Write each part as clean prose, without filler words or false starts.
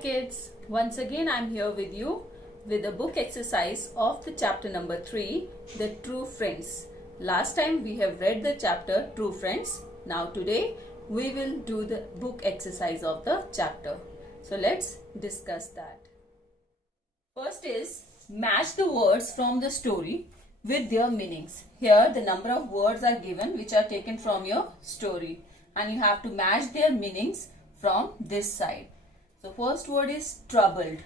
kids, once again I am here with you with the book exercise of the chapter number 3, the True Friends. Last time we have read the chapter True Friends. Now today we will do the book exercise of the chapter. So let's discuss that. First is match the words from the story with their meanings. Here the number of words are given which are taken from your story and you have to match their meanings from this side. So first word is troubled.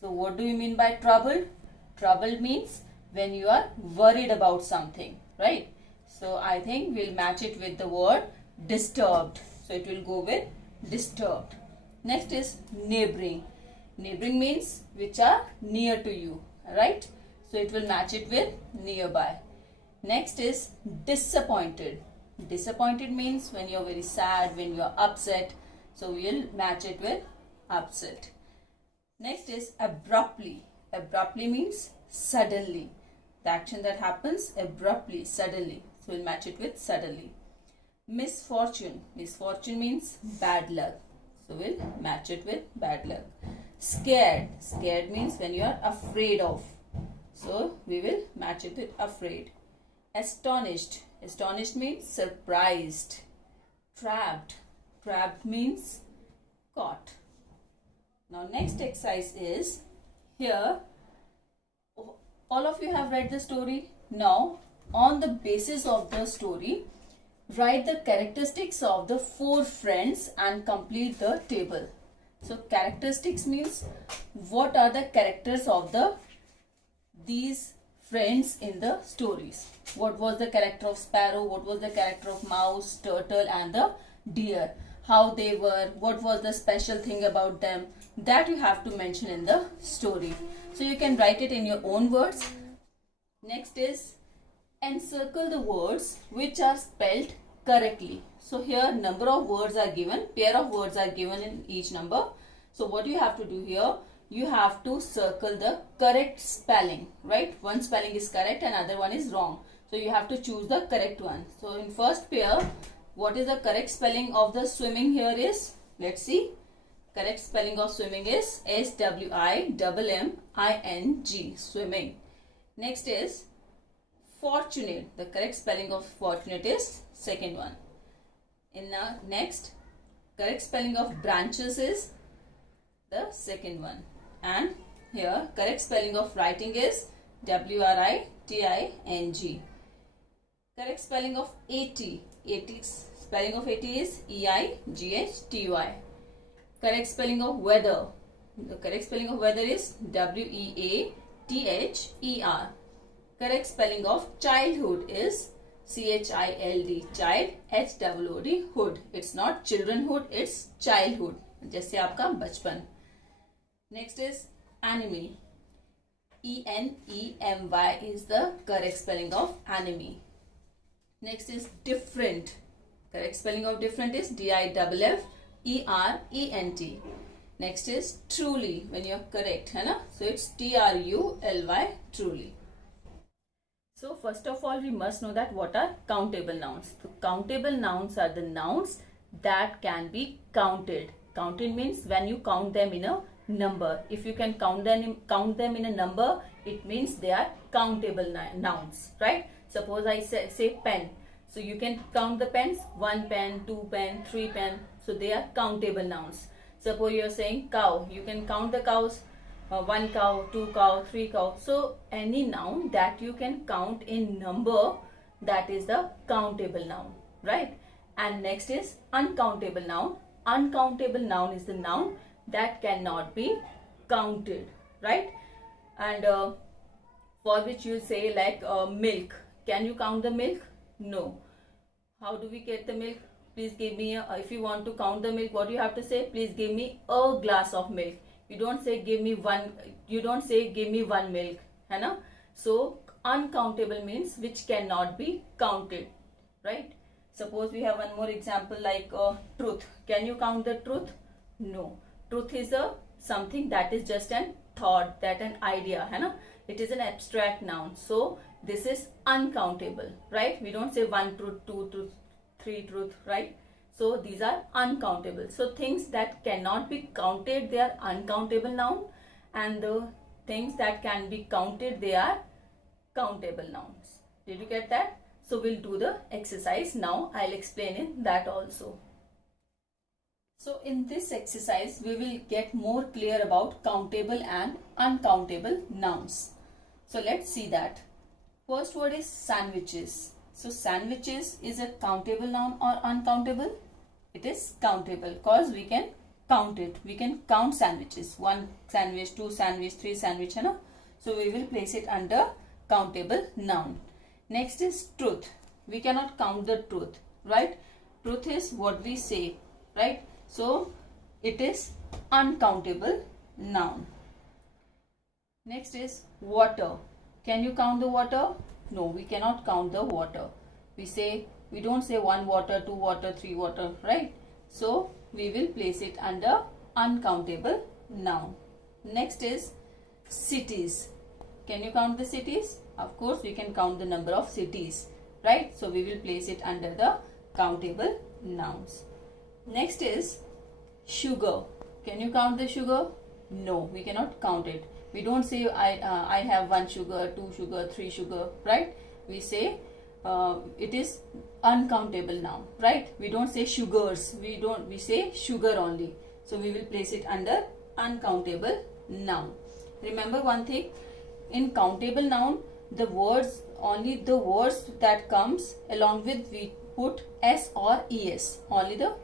So what do you mean by troubled? Troubled means when you are worried about something, right? So I think we'll match it with the word disturbed. So it will go with disturbed. Next is neighboring. Neighboring means which are near to you, right? So it will match it with nearby. Next is disappointed. Disappointed means when you are very sad, when you are upset. So we'll match it with upset. Next is abruptly. Abruptly means suddenly. The action that happens abruptly, suddenly. So we'll match it with suddenly. Misfortune. Misfortune means bad luck. So we'll match it with bad luck. Scared. Scared means when you are afraid of. So we will match it with afraid. Astonished. Astonished means surprised. Trapped. Trapped means caught. Now next exercise is, here all of you have read the story. Now on the basis of the story, write the characteristics of the 4 friends and complete the table. So characteristics means what are the characters of these friends in the stories. What was the character of sparrow, what was the character of mouse, turtle and the deer, how they were, what was the special thing about them, that you have to mention in the story. So you can write it in your own words. Next is encircle the words which are spelled correctly. So here number of words are given, pair of words are given in each number. So what you have to do here, you have to circle the correct spelling, right? One spelling is correct and other one is wrong. So you have to choose the correct one. So in first pair, what is the correct spelling of the swimming here is, let's see. Correct spelling of swimming is S-W-I-M-M-I-N-G, swimming. Next is fortunate. The correct spelling of fortunate is second one. In the next, correct spelling of branches is the second one. And here correct spelling of writing is W-R-I-T-I-N-G. Correct spelling of 80. 80 spelling of 80 is E-I-G-H-T-Y. Correct spelling of weather. The correct spelling of weather is W-E-A-T-H-E-R. Correct spelling of childhood is C-H-I-L-D. Child, H-O-O-D, hood. It's not childrenhood, it's childhood. जैसे आपका बचपन. Next is enemy. E-N-E-M-Y is the correct spelling of enemy. Next is different. Correct spelling of different is D-I-F-F-E-R-E-N-T. Next is truly. When you are correct, है ना? So it's T-R-U-L-Y, truly. So first of all, we must know that what are countable nouns. So countable nouns are the nouns that can be counted. Counted means when you count them in a number. If you can count them in a number, it means they are countable nouns, right? Suppose I say pen. So you can count the pens, 1 pen, 2 pen, 3 pen. So they are countable nouns. Suppose you are saying cow. You can count the cows, 1 cow, 2 cow, 3 cow. So any noun that you can count in number, that is the countable noun, right? And next is uncountable noun. Uncountable noun is the noun that cannot be counted, right? And for which you say like milk. Can you count the milk? No. How do we get the milk? Please give me if you want to count the milk, what you have to say? Please give me a glass of milk. You don't say give me one. You don't say give me 1 milk, है ना? So uncountable means which cannot be counted, right? Suppose we have one more example like truth. Can you count the truth? No. Truth is something that is just an thought, that an idea, है ना? It is an abstract noun. So this is uncountable, right? We don't say 1 truth, 2 truth, 3 truth, right? So these are uncountable. So things that cannot be counted, they are uncountable noun, and the things that can be counted, they are countable nouns. Did you get that? So we'll do the exercise now. I'll explain in that also. So in this exercise, we will get more clear about countable and uncountable nouns. So let's see that. First word is sandwiches. So sandwiches is a countable noun or uncountable? It is countable because we can count it. We can count sandwiches. 1 sandwich, 2 sandwich, 3 sandwich. Hai na? So we will place it under countable noun. Next is truth. We cannot count the truth, right? Truth is what we say, right? So it is uncountable noun. Next is water. Can you count the water? No, we cannot count the water. We don't say 1 water, 2 water, 3 water, right? So we will place it under uncountable noun. Next is cities. Can you count the cities? Of course, we can count the number of cities, right? So we will place it under the countable nouns. Next is sugar. Can you count the sugar? No, we cannot count it. We don't say I have 1 sugar, 2 sugar, 3 sugar, right? We say it is uncountable noun, right? We don't say sugars. We say sugar only. So we will place it under uncountable noun. Remember one thing, in countable noun, the words, only the words that comes along with, we put s or es. Only the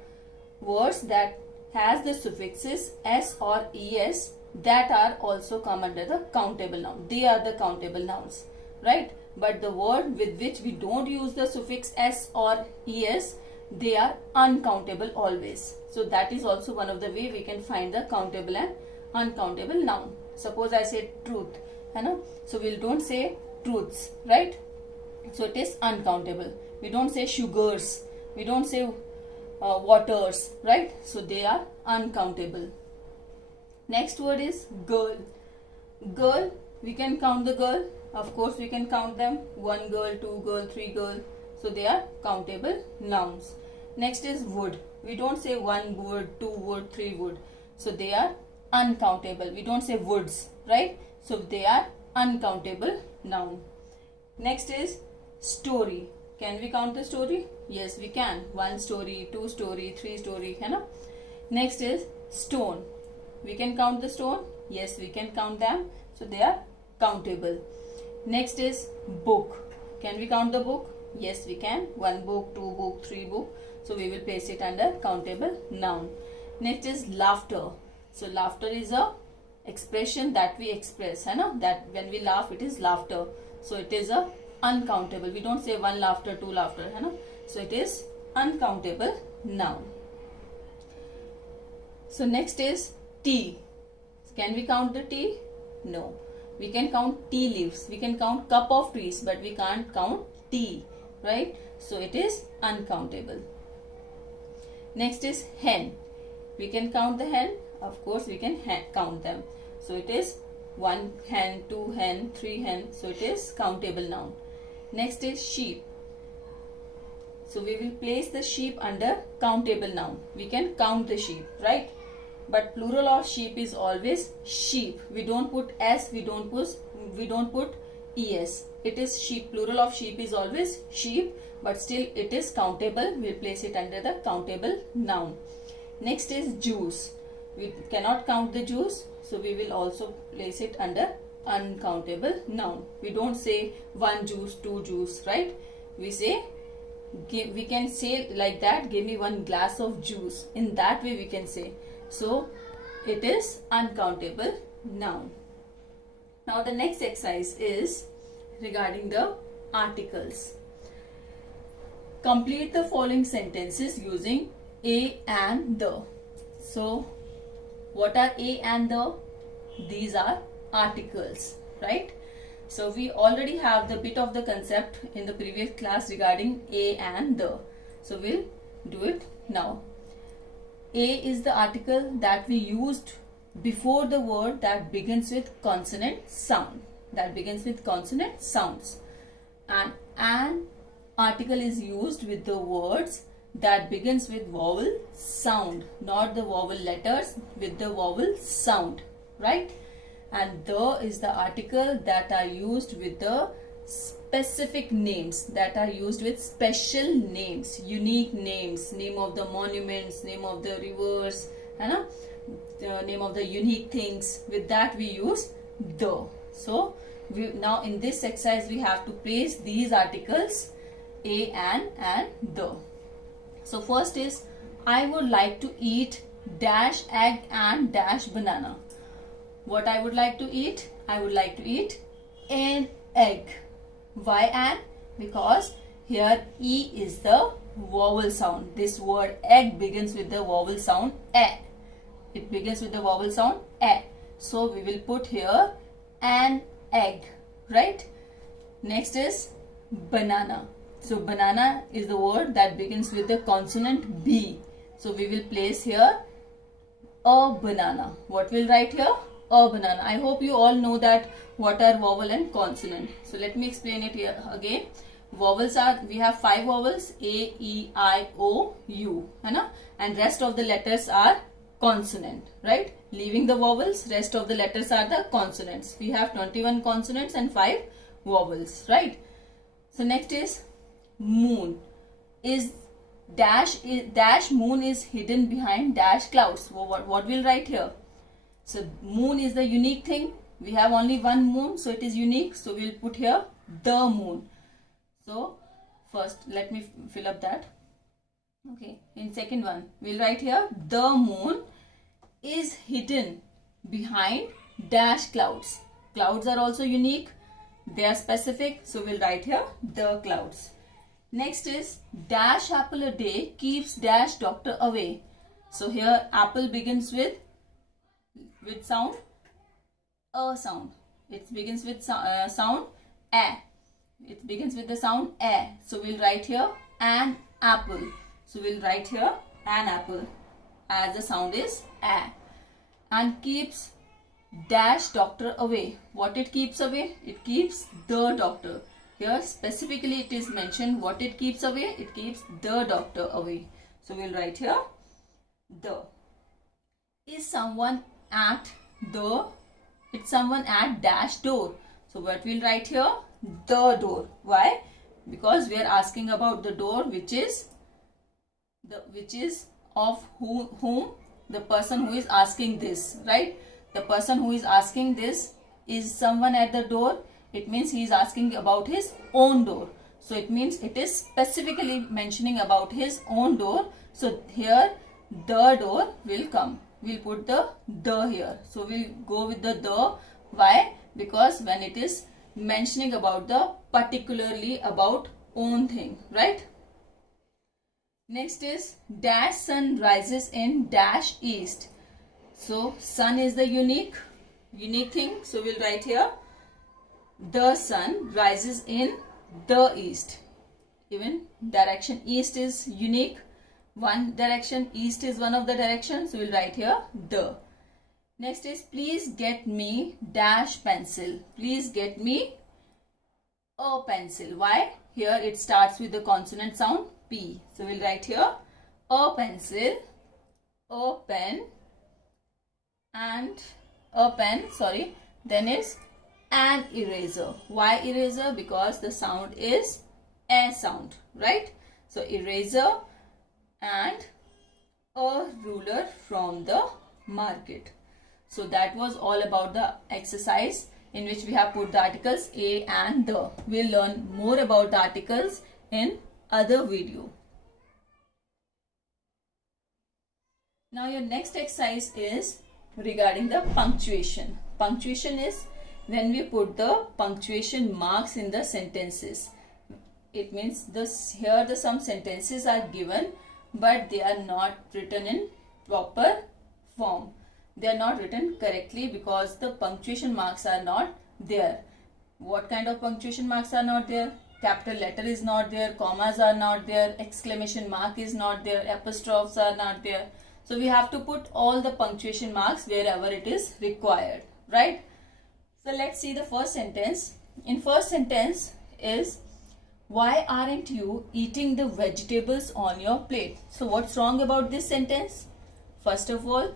words that has the suffixes s or es, that are also come under the countable noun. They are the countable nouns, right? But the word with which we don't use the suffix s or es, they are uncountable always. So that is also one of the way we can find the countable and uncountable noun. Suppose I say truth, so we don't say truths, right? So it is uncountable. We don't say sugars. We don't say waters, right? So they are uncountable. Next word is girl. Girl, we can count the girl. Of course, we can count them. 1 girl, 2 girl, 3 girl. So they are countable nouns. Next is wood. We don't say 1 wood, 2 wood, 3 wood. So they are uncountable. We don't say woods, right? So they are uncountable noun. Next is story. Can we count the story? Yes, we can. 1 story, 2 story, 3 story. Next is stone. We can count the stone. Yes, we can count them. So they are countable. Next is book. Can we count the book? Yes, we can. 1 book, 2 book, 3 book. So we will place it under countable noun. Next is laughter. So laughter is a expression that we express, that when we laugh, it is laughter. So it is a uncountable. We don't say 1 laughter, 2 laughter, So it is uncountable noun. So next is tea. Can we count the tea? No. We can count tea leaves. We can count cup of teas, but we can't count tea, right? So it is uncountable. Next is hen. We can count the hen. Of course, we can count them. So it is 1 hen, 2 hen, 3 hen. So it is countable noun. Next is sheep. So we will place the sheep under countable noun. We can count the sheep, right? But plural of sheep is always sheep. We don't put s, we don't put es. It is sheep. Plural of sheep is always sheep, but still it is countable. We'll place it under the countable noun. Next is juice. We cannot count the juice, so we will also place it under uncountable noun. We don't say 1 juice, 2 juice, right? We say, we can say like that, give me 1 glass of juice. In that way we can say. So it is uncountable noun. Now the next exercise is regarding the articles. Complete the following sentences using a and the. So what are a and the? These are articles, right? So we already have the bit of the concept in the previous class regarding a and the. So we'll do it now. A is the article that we used before the word that begins with consonant sound. That begins with consonant sounds. And an article is used with the words that begins with vowel sound, not the vowel letters, with the vowel sound, right? And the is the article that are used with the specific names, that are used with special names, unique names, name of the monuments, name of the rivers, name of the unique things. With that we use the. So now in this exercise we have to place these articles a and the. So first is, I would like to eat dash egg and dash banana. What I would like to eat? I would like to eat an egg. Why an? Because here E is the vowel sound. This word egg begins with the vowel sound a. It begins with the vowel sound a. So we will put here an egg, right? Next is banana. So banana is the word that begins with the consonant B. So we will place here a banana. What we'll write here? A banana. I hope you all know that what are vowel and consonant. So let me explain it here again. Vowels are, we have 5 vowels, A, E, I, O, U, and rest of the letters are consonant, right? Leaving the vowels, rest of the letters are the consonants. We have 21 consonants and 5 vowels, right? So next is moon. Is dash moon is hidden behind dash clouds. So what we'll write here? So moon is the unique thing. We have only one moon, so it is unique. So we'll put here the moon. So first let me fill up that. Okay, in second one we'll write here the moon is hidden behind dash clouds. Clouds are also unique. They are specific. So we'll write here the clouds. Next is dash apple a day keeps dash doctor away. So here apple begins with sound a sound. It begins with sound a. It begins with the sound a. So we'll write here an apple. So we'll write here an apple as the sound is a. And keeps dash doctor away. What it keeps away? It keeps the doctor. Here specifically it is mentioned what it keeps away. It keeps the doctor away. So we'll write here the. Is someone at the? It's someone at dash door. So what we'll write here? The door. Why? Because we are asking about the door which is of whom? The person who is asking this, right? The person who is asking this is someone at the door. It means he is asking about his own door. So it means it is specifically mentioning about his own door. So here the door will come. We'll put the here. So we'll go with the. Why? Because when it is mentioning about the particularly about own thing, right? Next is dash sun rises in dash east. So sun is the unique thing. So we'll write here the sun rises in the east. Even direction east is unique. One direction, east is one of the directions. So we'll write here the. Next is please get me dash pencil. Please get me a pencil. Why? Here it starts with the consonant sound P. So we'll write here a pencil, a pen, and a pen, then is an eraser. Why eraser? Because the sound is a sound, right? So eraser and a ruler from the market. So that was all about the exercise in which we have put the articles a and the. We'll learn more about the articles in other video. Now your next exercise is regarding the punctuation. Punctuation is when we put the punctuation marks in the sentences. It means here some sentences are given but they are not written in proper form. They are not written correctly because the punctuation marks are not there. What kind of punctuation marks are not there? Capital letter is not there, commas are not there, exclamation mark is not there, apostrophes are not there. So we have to put all the punctuation marks wherever it is required, right? So let's see the first sentence. In first sentence is Why aren't you eating the vegetables on your plate? So what's wrong about this sentence? First of all,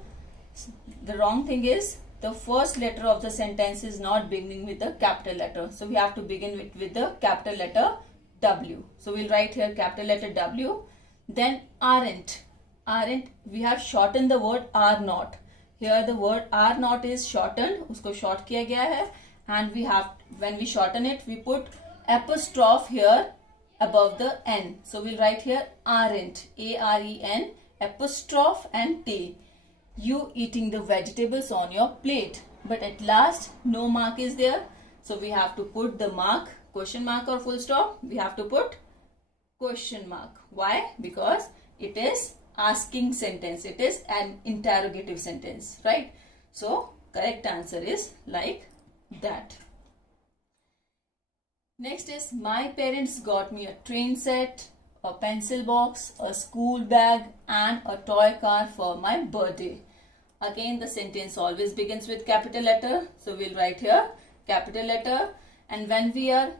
the wrong thing is the first letter of the sentence is not beginning with the capital letter. So we have to begin with the capital letter W. So we'll write here capital letter W. Then aren't. Aren't, we have shortened the word are not. Here the word are not is shortened. Usko short kiya gaya hai. And we have, when we shorten it, we put apostrophe here above the N. So we'll write here aren't. A-R-E-N apostrophe and T. You eating the vegetables on your plate. But at last no mark is there. So we have to put the mark, question mark or full stop. We have to put question mark. Why? Because it is asking sentence. It is an interrogative sentence, right? So correct answer is like that. Next is my parents got me a train set, a pencil box, a school bag and a toy car for my birthday. Again the sentence always begins with capital letter. So we'll write here capital letter, and when we are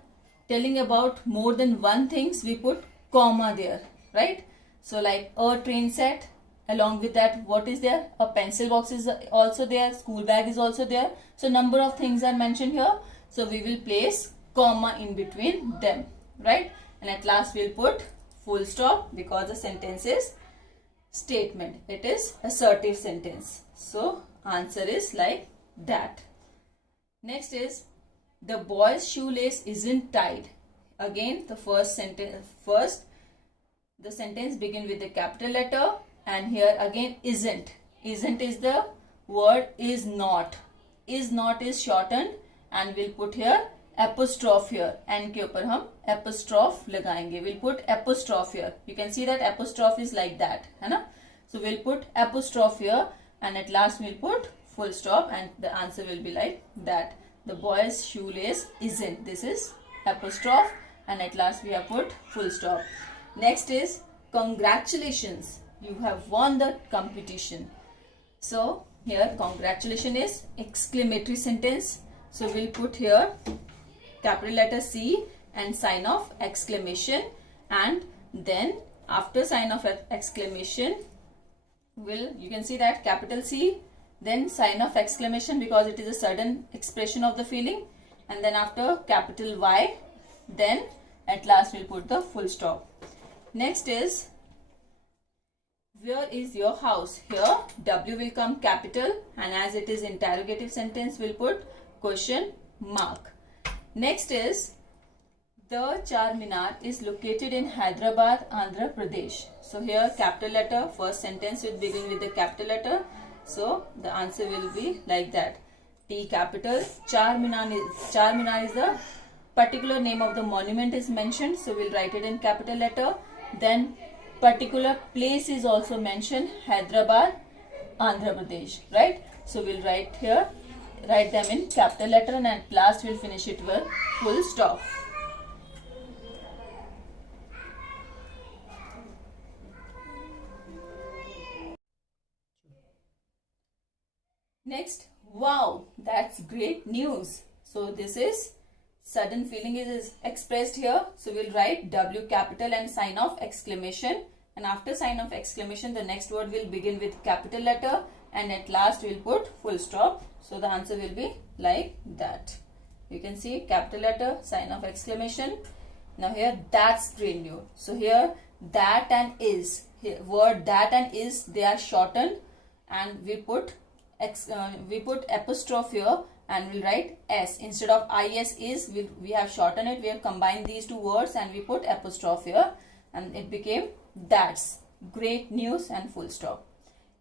telling about more than one things we put comma there, right? So like a train set, along with that what is there? A pencil box is also there, school bag is also there. So number of things are mentioned here. So we will place comma in between them, right? And at last we'll put full stop because the sentence is statement. It is assertive sentence. So answer is like that. Next is the boy's shoelace isn't tied. Again the first sentence, the sentence begin with the capital letter, and here again isn't. Isn't is the word is not. Is not is shortened and we'll put here apostrophe here. N के ऊपर हम apostrophe लगाएंगे. We'll put apostrophe here. You can see that apostrophe is like that, है ना? So we'll put apostrophe here and at last we'll put full stop and the answer will be like that. The boy's shoelace isn't. This is apostrophe and at last we have put full stop. Next is congratulations. You have won the competition. So here congratulations is exclamatory sentence. So we'll put here capital letter C and sign of exclamation, and then after sign of exclamation you can see that capital C, then sign of exclamation because it is a sudden expression of the feeling, and then after capital Y, then at last we'll put the full stop. Next is where is your house? Here W will come capital and as it is interrogative sentence we'll put question mark. Next is the Charminar is located in Hyderabad, Andhra Pradesh. So here capital letter, first sentence will begin with the capital letter. So the answer will be like that. T capital. Charminar is the particular name of the monument is mentioned. So we'll write it in capital letter. Then particular place is also mentioned, Hyderabad, Andhra Pradesh, right? So we'll write here, write them in capital letter and at last we'll finish it with full stop. Next, wow, that's great news. So this is sudden feeling is expressed here. So we'll write W capital and sign of exclamation, and after sign of exclamation the next word will begin with capital letter and at last we'll put full stop. So the answer will be like that. You can see capital letter, sign of exclamation. Now here that's great news. So here that and is, here, word that and is, they are shortened and we put apostrophe here and we'll write S instead of is we have shortened it. We have combined these two words and we put apostrophe here and it became that's great news and full stop.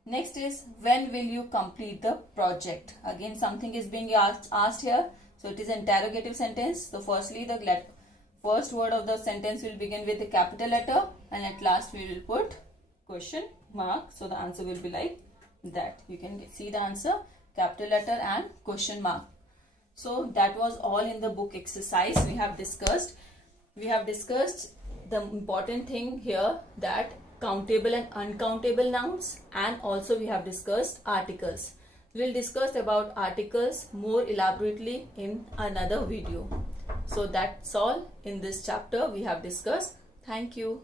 Next is when will you complete the project? Again something is being asked here. So it is an interrogative sentence. So firstly the first word of the sentence will begin with the capital letter and at last we will put question mark. So the answer will be like that. You can see the answer, capital letter and question mark. So that was all in the book exercise. We have discussed the important thing here, that countable and uncountable nouns, and also we have discussed articles. We will discuss about articles more elaborately in another video. So that's all in this chapter we have discussed. Thank you.